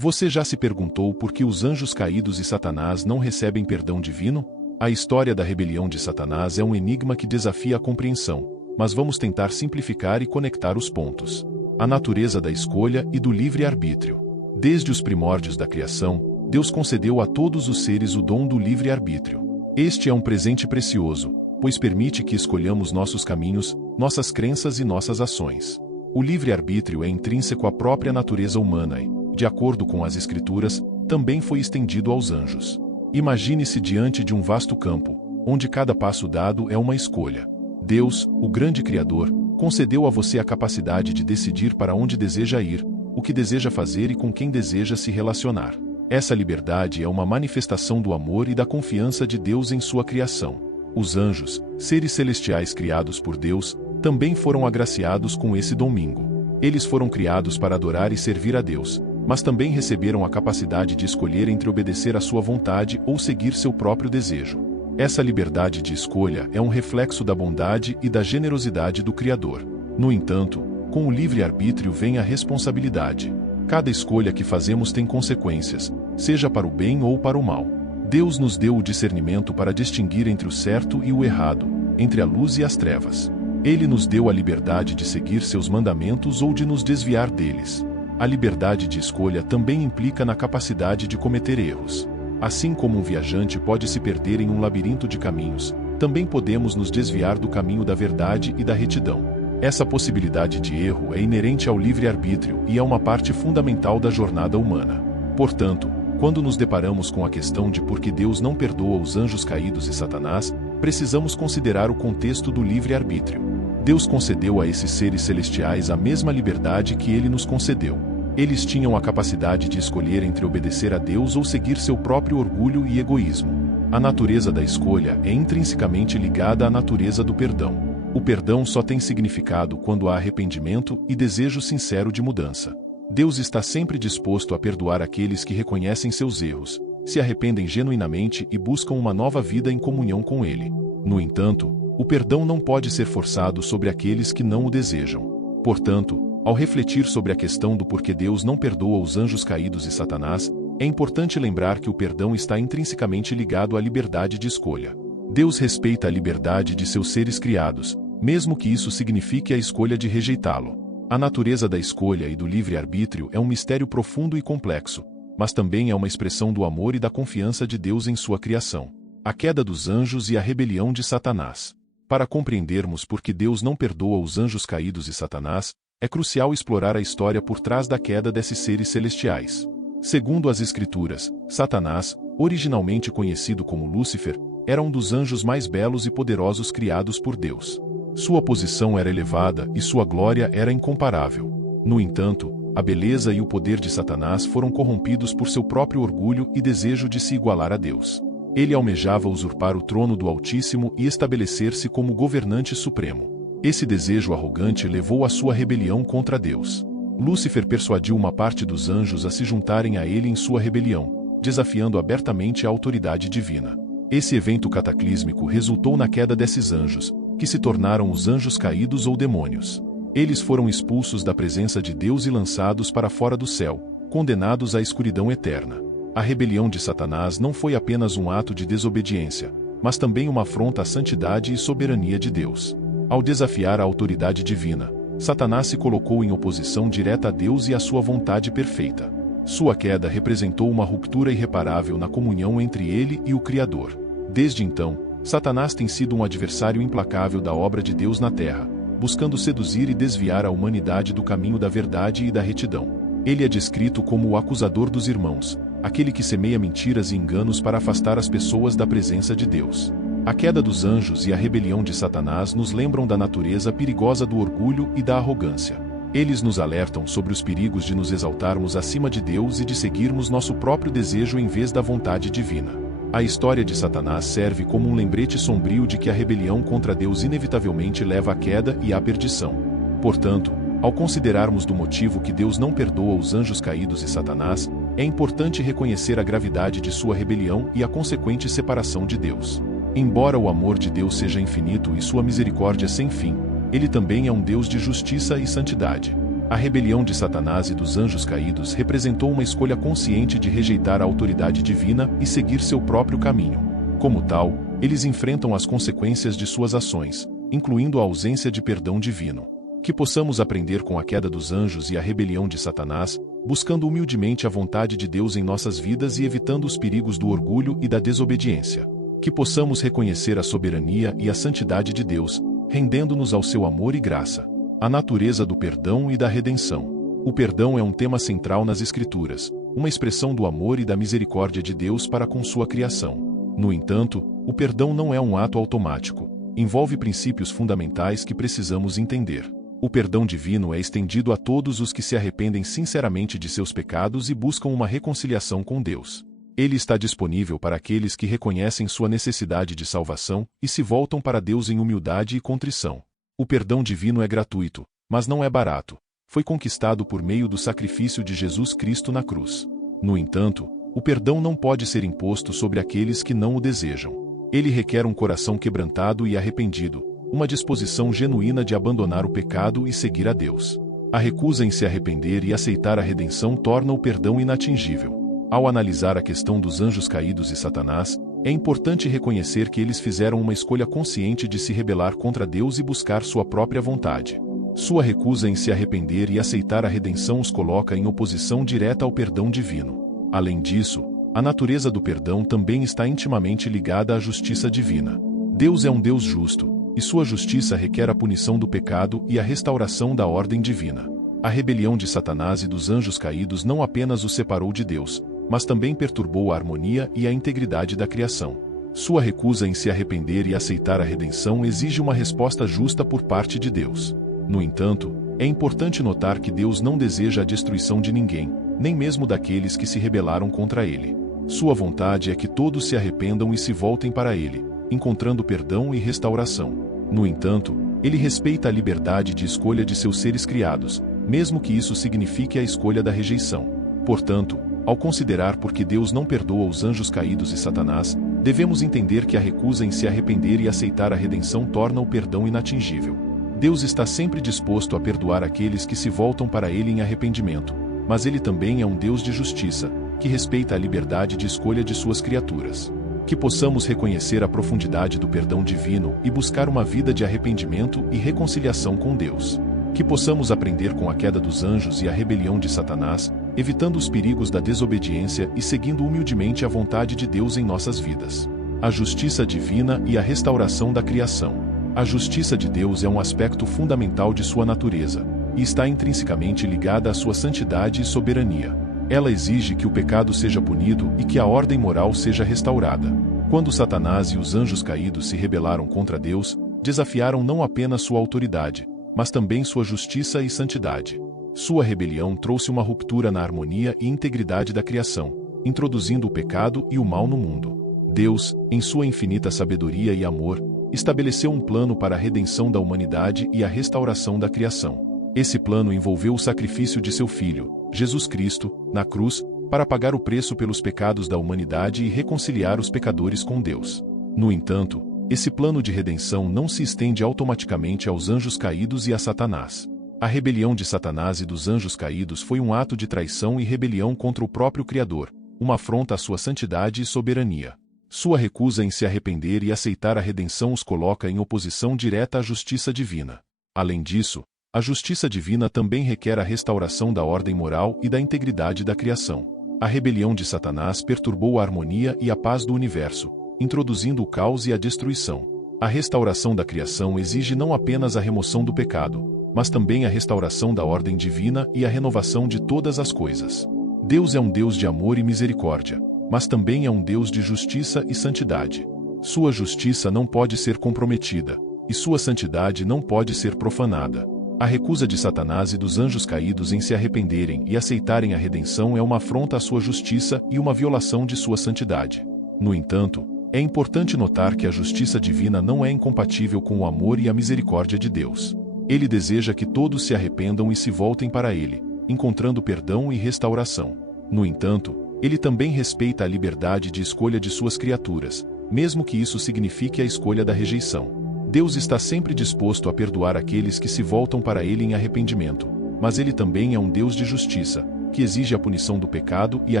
Você já se perguntou por que os anjos caídos e Satanás não recebem perdão divino? A história da rebelião de Satanás é um enigma que desafia a compreensão, mas vamos tentar simplificar e conectar os pontos. A natureza da escolha e do livre-arbítrio. Desde os primórdios da criação, Deus concedeu a todos os seres o dom do livre-arbítrio. Este é um presente precioso, pois permite que escolhamos nossos caminhos, nossas crenças e nossas ações. O livre-arbítrio é intrínseco à própria natureza humana e, de acordo com as Escrituras, também foi estendido aos anjos. Imagine-se diante de um vasto campo, onde cada passo dado é uma escolha. Deus, o grande Criador, concedeu a você a capacidade de decidir para onde deseja ir, o que deseja fazer e com quem deseja se relacionar. Essa liberdade é uma manifestação do amor e da confiança de Deus em sua criação. Os anjos, seres celestiais criados por Deus, também foram agraciados com esse domingo. Eles foram criados para adorar e servir a Deus, mas também receberam a capacidade de escolher entre obedecer à sua vontade ou seguir seu próprio desejo. Essa liberdade de escolha é um reflexo da bondade e da generosidade do Criador. No entanto, com o livre-arbítrio vem a responsabilidade. Cada escolha que fazemos tem consequências, seja para o bem ou para o mal. Deus nos deu o discernimento para distinguir entre o certo e o errado, entre a luz e as trevas. Ele nos deu a liberdade de seguir seus mandamentos ou de nos desviar deles. A liberdade de escolha também implica na capacidade de cometer erros. Assim como um viajante pode se perder em um labirinto de caminhos, também podemos nos desviar do caminho da verdade e da retidão. Essa possibilidade de erro é inerente ao livre-arbítrio e é uma parte fundamental da jornada humana. Portanto, quando nos deparamos com a questão de por que Deus não perdoa os anjos caídos e Satanás, precisamos considerar o contexto do livre-arbítrio. Deus concedeu a esses seres celestiais a mesma liberdade que Ele nos concedeu. Eles tinham a capacidade de escolher entre obedecer a Deus ou seguir seu próprio orgulho e egoísmo. A natureza da escolha é intrinsecamente ligada à natureza do perdão. O perdão só tem significado quando há arrependimento e desejo sincero de mudança. Deus está sempre disposto a perdoar aqueles que reconhecem seus erros, se arrependem genuinamente e buscam uma nova vida em comunhão com Ele. No entanto, o perdão não pode ser forçado sobre aqueles que não o desejam. Portanto, ao refletir sobre a questão do porquê Deus não perdoa os anjos caídos e Satanás, é importante lembrar que o perdão está intrinsecamente ligado à liberdade de escolha. Deus respeita a liberdade de seus seres criados, mesmo que isso signifique a escolha de rejeitá-lo. A natureza da escolha e do livre-arbítrio é um mistério profundo e complexo, mas também é uma expressão do amor e da confiança de Deus em sua criação. A queda dos anjos e a rebelião de Satanás. Para compreendermos por que Deus não perdoa os anjos caídos e Satanás, é crucial explorar a história por trás da queda desses seres celestiais. Segundo as Escrituras, Satanás, originalmente conhecido como Lúcifer, era um dos anjos mais belos e poderosos criados por Deus. Sua posição era elevada e sua glória era incomparável. No entanto, a beleza e o poder de Satanás foram corrompidos por seu próprio orgulho e desejo de se igualar a Deus. Ele almejava usurpar o trono do Altíssimo e estabelecer-se como governante supremo. Esse desejo arrogante levou à sua rebelião contra Deus. Lúcifer persuadiu uma parte dos anjos a se juntarem a ele em sua rebelião, desafiando abertamente a autoridade divina. Esse evento cataclísmico resultou na queda desses anjos, que se tornaram os anjos caídos ou demônios. Eles foram expulsos da presença de Deus e lançados para fora do céu, condenados à escuridão eterna. A rebelião de Satanás não foi apenas um ato de desobediência, mas também uma afronta à santidade e soberania de Deus. Ao desafiar a autoridade divina, Satanás se colocou em oposição direta a Deus e à sua vontade perfeita. Sua queda representou uma ruptura irreparável na comunhão entre ele e o Criador. Desde então, Satanás tem sido um adversário implacável da obra de Deus na terra, buscando seduzir e desviar a humanidade do caminho da verdade e da retidão. Ele é descrito como o acusador dos irmãos, aquele que semeia mentiras e enganos para afastar as pessoas da presença de Deus. A queda dos anjos e a rebelião de Satanás nos lembram da natureza perigosa do orgulho e da arrogância. Eles nos alertam sobre os perigos de nos exaltarmos acima de Deus e de seguirmos nosso próprio desejo em vez da vontade divina. A história de Satanás serve como um lembrete sombrio de que a rebelião contra Deus inevitavelmente leva à queda e à perdição. Portanto, ao considerarmos do motivo que Deus não perdoa os anjos caídos e Satanás, é importante reconhecer a gravidade de sua rebelião e a consequente separação de Deus. Embora o amor de Deus seja infinito e sua misericórdia sem fim, Ele também é um Deus de justiça e santidade. A rebelião de Satanás e dos anjos caídos representou uma escolha consciente de rejeitar a autoridade divina e seguir seu próprio caminho. Como tal, eles enfrentam as consequências de suas ações, incluindo a ausência de perdão divino. Que possamos aprender com a queda dos anjos e a rebelião de Satanás, buscando humildemente a vontade de Deus em nossas vidas e evitando os perigos do orgulho e da desobediência. Que possamos reconhecer a soberania e a santidade de Deus, rendendo-nos ao seu amor e graça. A natureza do perdão e da redenção. O perdão é um tema central nas Escrituras, uma expressão do amor e da misericórdia de Deus para com sua criação. No entanto, o perdão não é um ato automático, envolve princípios fundamentais que precisamos entender. O perdão divino é estendido a todos os que se arrependem sinceramente de seus pecados e buscam uma reconciliação com Deus. Ele está disponível para aqueles que reconhecem sua necessidade de salvação e se voltam para Deus em humildade e contrição. O perdão divino é gratuito, mas não é barato. Foi conquistado por meio do sacrifício de Jesus Cristo na cruz. No entanto, o perdão não pode ser imposto sobre aqueles que não o desejam. Ele requer um coração quebrantado e arrependido, uma disposição genuína de abandonar o pecado e seguir a Deus. A recusa em se arrepender e aceitar a redenção torna o perdão inatingível. Ao analisar a questão dos anjos caídos e Satanás, é importante reconhecer que eles fizeram uma escolha consciente de se rebelar contra Deus e buscar sua própria vontade. Sua recusa em se arrepender e aceitar a redenção os coloca em oposição direta ao perdão divino. Além disso, a natureza do perdão também está intimamente ligada à justiça divina. Deus é um Deus justo, e sua justiça requer a punição do pecado e a restauração da ordem divina. A rebelião de Satanás e dos anjos caídos não apenas o separou de Deus, mas também perturbou a harmonia e a integridade da criação. Sua recusa em se arrepender e aceitar a redenção exige uma resposta justa por parte de Deus. No entanto, é importante notar que Deus não deseja a destruição de ninguém, nem mesmo daqueles que se rebelaram contra ele. Sua vontade é que todos se arrependam e se voltem para ele, encontrando perdão e restauração. No entanto, ele respeita a liberdade de escolha de seus seres criados, mesmo que isso signifique a escolha da rejeição. Portanto, ao considerar por que Deus não perdoa os anjos caídos e Satanás, devemos entender que a recusa em se arrepender e aceitar a redenção torna o perdão inatingível. Deus está sempre disposto a perdoar aqueles que se voltam para ele em arrependimento, mas ele também é um Deus de justiça, que respeita a liberdade de escolha de suas criaturas. Que possamos reconhecer a profundidade do perdão divino e buscar uma vida de arrependimento e reconciliação com Deus. Que possamos aprender com a queda dos anjos e a rebelião de Satanás, evitando os perigos da desobediência e seguindo humildemente a vontade de Deus em nossas vidas. A justiça divina e a restauração da criação. A justiça de Deus é um aspecto fundamental de sua natureza, e está intrinsecamente ligada à sua santidade e soberania. Ela exige que o pecado seja punido e que a ordem moral seja restaurada. Quando Satanás e os anjos caídos se rebelaram contra Deus, desafiaram não apenas sua autoridade, mas também sua justiça e santidade. Sua rebelião trouxe uma ruptura na harmonia e integridade da criação, introduzindo o pecado e o mal no mundo. Deus, em sua infinita sabedoria e amor, estabeleceu um plano para a redenção da humanidade e a restauração da criação. Esse plano envolveu o sacrifício de seu Filho, Jesus Cristo, na cruz, para pagar o preço pelos pecados da humanidade e reconciliar os pecadores com Deus. No entanto, esse plano de redenção não se estende automaticamente aos anjos caídos e a Satanás. A rebelião de Satanás e dos anjos caídos foi um ato de traição e rebelião contra o próprio Criador, uma afronta à sua santidade e soberania. Sua recusa em se arrepender e aceitar a redenção os coloca em oposição direta à justiça divina. Além disso, a justiça divina também requer a restauração da ordem moral e da integridade da criação. A rebelião de Satanás perturbou a harmonia e a paz do universo, introduzindo o caos e a destruição. A restauração da criação exige não apenas a remoção do pecado, mas também a restauração da ordem divina e a renovação de todas as coisas. Deus é um Deus de amor e misericórdia, mas também é um Deus de justiça e santidade. Sua justiça não pode ser comprometida, e sua santidade não pode ser profanada. A recusa de Satanás e dos anjos caídos em se arrependerem e aceitarem a redenção é uma afronta à sua justiça e uma violação de sua santidade. No entanto, é importante notar que a justiça divina não é incompatível com o amor e a misericórdia de Deus. Ele deseja que todos se arrependam e se voltem para ele, encontrando perdão e restauração. No entanto, ele também respeita a liberdade de escolha de suas criaturas, mesmo que isso signifique a escolha da rejeição. Deus está sempre disposto a perdoar aqueles que se voltam para ele em arrependimento, mas ele também é um Deus de justiça, que exige a punição do pecado e a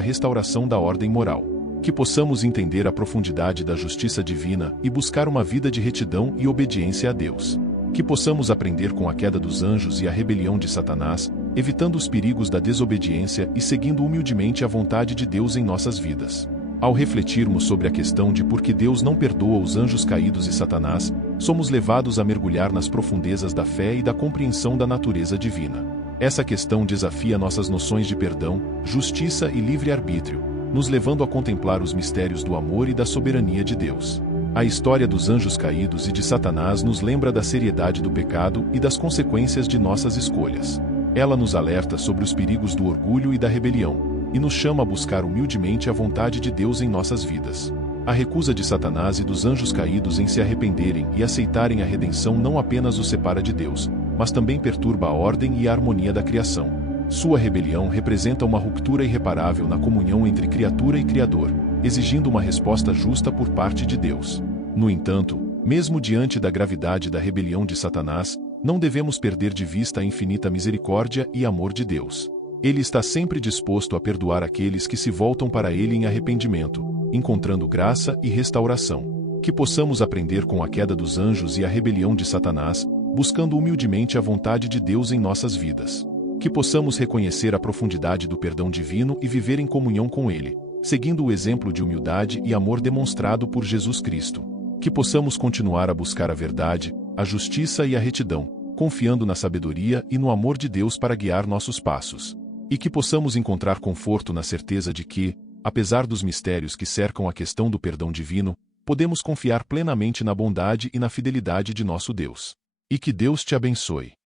restauração da ordem moral. Que possamos entender a profundidade da justiça divina e buscar uma vida de retidão e obediência a Deus. Que possamos aprender com a queda dos anjos e a rebelião de Satanás, evitando os perigos da desobediência e seguindo humildemente a vontade de Deus em nossas vidas. Ao refletirmos sobre a questão de por que Deus não perdoa os anjos caídos e Satanás, somos levados a mergulhar nas profundezas da fé e da compreensão da natureza divina. Essa questão desafia nossas noções de perdão, justiça e livre-arbítrio, nos levando a contemplar os mistérios do amor e da soberania de Deus. A história dos anjos caídos e de Satanás nos lembra da seriedade do pecado e das consequências de nossas escolhas. Ela nos alerta sobre os perigos do orgulho e da rebelião, e nos chama a buscar humildemente a vontade de Deus em nossas vidas. A recusa de Satanás e dos anjos caídos em se arrependerem e aceitarem a redenção não apenas os separa de Deus, mas também perturba a ordem e a harmonia da criação. Sua rebelião representa uma ruptura irreparável na comunhão entre criatura e Criador, exigindo uma resposta justa por parte de Deus. No entanto, mesmo diante da gravidade da rebelião de Satanás, não devemos perder de vista a infinita misericórdia e amor de Deus. Ele está sempre disposto a perdoar aqueles que se voltam para ele em arrependimento, encontrando graça e restauração. Que possamos aprender com a queda dos anjos e a rebelião de Satanás, buscando humildemente a vontade de Deus em nossas vidas. Que possamos reconhecer a profundidade do perdão divino e viver em comunhão com ele, seguindo o exemplo de humildade e amor demonstrado por Jesus Cristo. Que possamos continuar a buscar a verdade, a justiça e a retidão, confiando na sabedoria e no amor de Deus para guiar nossos passos. E que possamos encontrar conforto na certeza de que, apesar dos mistérios que cercam a questão do perdão divino, podemos confiar plenamente na bondade e na fidelidade de nosso Deus. E que Deus te abençoe.